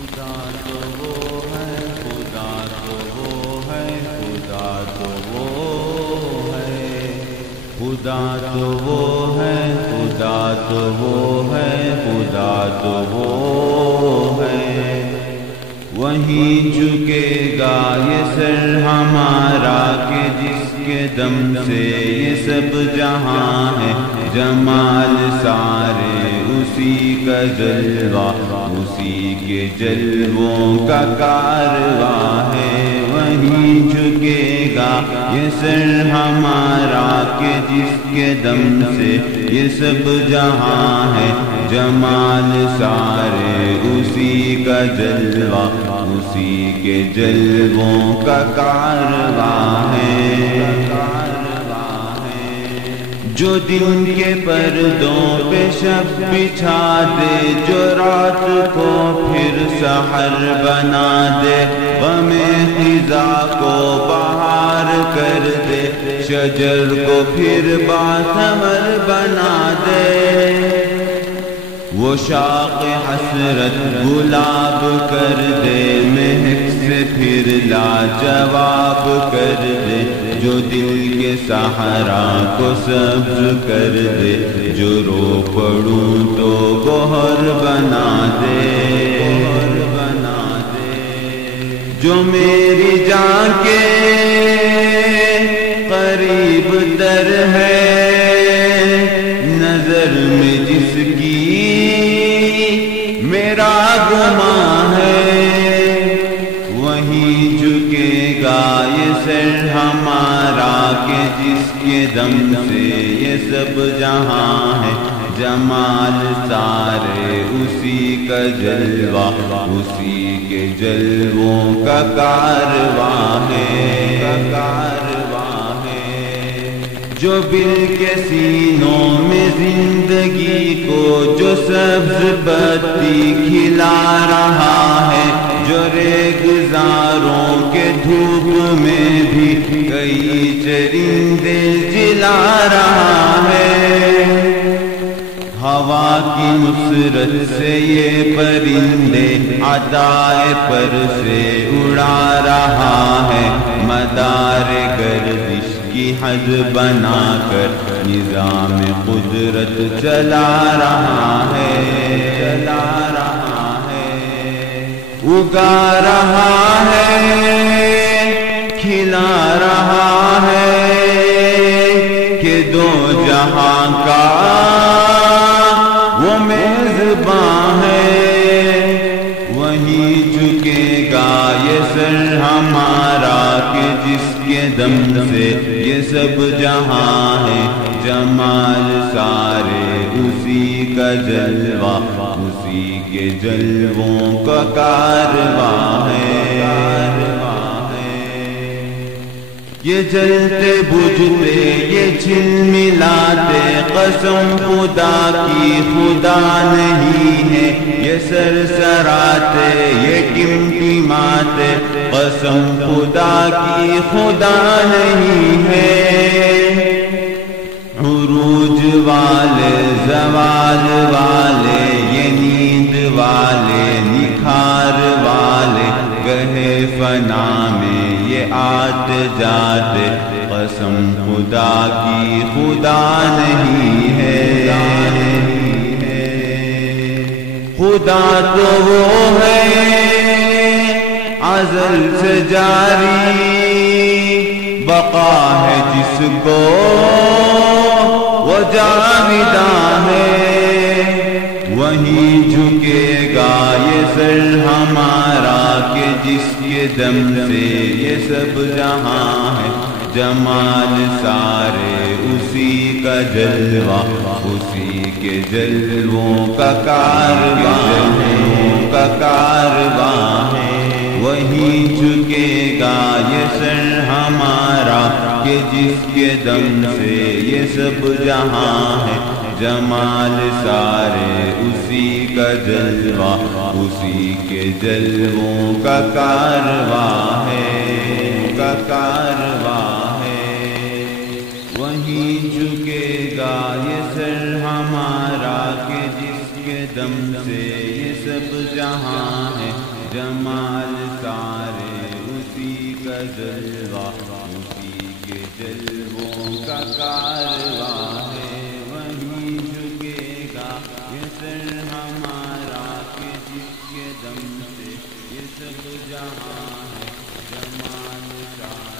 خدا تو وہ ہے، خدا تو وہ ہے، خدا تو وہ ہے، خدا تو وہ ہے، خدا تو وہ ہے، خدا تو وہ ہے۔ وہیں جھکے گا یہ سر ہمارا کہ جس کے دم سے یہ سب جہاں ہے، جمال سارے اسی کا جلوہ، اسی کے جلووں کا کارواں ہے۔ وہیں جھکے گا یہ سر ہمارا کہ جس کے دم سے یہ سب جہاں ہے، جمال سارے اسی کا جلوہ، اسی کے جلووں کا کارواں ہے۔ جو دن کے پردوں پہ شب بچھا دے، جو رات کو پھر سحر بنا دے، غم خزاں کو بہار کر دے، شجر کو پھر باثمر بنا دے، وہ شاخ حسرت گلاب کر دے، مہک سے پھر لاجواب کر دے، جو دل کے صحرا کو سبز کر دے، جو رو پڑوں تو گوہر بنا دے، جو میری جان کے قریب تر ہے، نظر میں جس کی میرا گماں ہے، وہیں جھکے گا یہ سر ہمارا کہ جس کے دم سے یہ سب جہاں ہے، جمال سارے اسی کا جلوہ، اسی کے جلووں کا کارواں ہے۔ جو بل کے سینوں میں زندگی کو جو سبز پتی کھلا رہا ہے، جو ریگزاروں کے دھوپ میں بھی کئی چرندے جلا رہا ہے، ہوا کی نصرت سے یہ پرندے عطائے پر سے اڑا رہا ہے، مدار گردش کی حد بنا کر نظام قدرت چلا رہا ہے، اگا رہا ہے، کھلا رہا ہے، کہ دو جہاں کا وہ میزباں ہے۔ وہیں جھکے گا یہ سر ہمارا کہ جس کے دم سے یہ سب جہاں ہے، جمال سارے اسی کا جلوہ، اسی کے جلووں کا کارواں ہے۔ یہ جلتے بجھتے یہ چھل ملاتے، قسم خدا کی خدا نہیں ہے، یہ سرسراتے یہ ٹمٹماتے، قسم خدا کی خدا نہیں ہے۔ عروج والے زوال والے یہ نیند والے نکھار والے، گہے فنا میں یہ آتے جاتے، قسم خدا کی خدا نہیں ہے۔ خدا تو وہ ہے ازل سے جاری، بقا ہے جس کو وہ جاوداں ہے، وہیں جھکے گا یہ سر ہمارا کہ جس کے دم سے یہ سب جہاں ہے، جمال سارے اسی کا جلوہ، اسی کے جلووں کا کارواں ہے۔ وہیں جھکے گا یہ سر ہمارا کہ جس کے دم سے یہ سب جہاں ہے، جمال سارے اسی کا جلوہ، اسی کے جلووں کا کارواں ہے۔ وہیں جھکے گا یہ سر ہمارا کہ جس کے دم سے یہ سب جہاں ہے، جمال سارے اسی کا جلوہ، اسی کے جلووں کا کارواں ہے۔ وہیں جھکے گا یہ سر ہمارا کہ جس کے دم سے یہ سب جہاں ہے، جمال سارے